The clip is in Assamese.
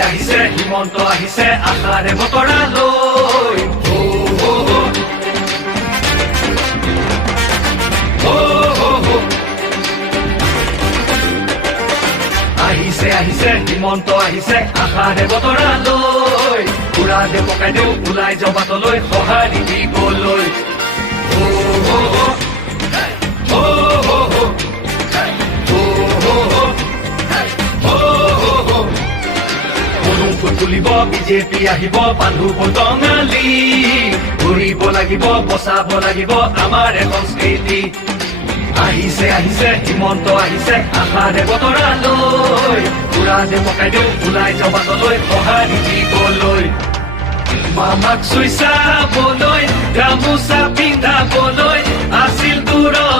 আহিছে হিমন্ত আহিছে আশাৰে বতৰা লৈ আহিছে হিমন্ত আহিছে আশাৰে বতৰা লৈ পুৰা দে পকাই দেও ওলাই যাওঁ বাটলৈ সঁহাৰি দিবলৈ তুলিব বিজেপি আহিব বান্ধু বঙালী ঘূৰিব লাগিব বচাব লাগিব আমাৰ সংস্কৃতি আহিছে হিমন্ত আহিছে আশাৰে বতৰা লৈ পুৰা দে পকাই দিওঁ ওলাই যাওঁ বাটলৈ সঁহাৰি দিবলৈ মামাক চুই চাবলৈ গামোচা পিন্ধাবলৈ আছিল দূৰত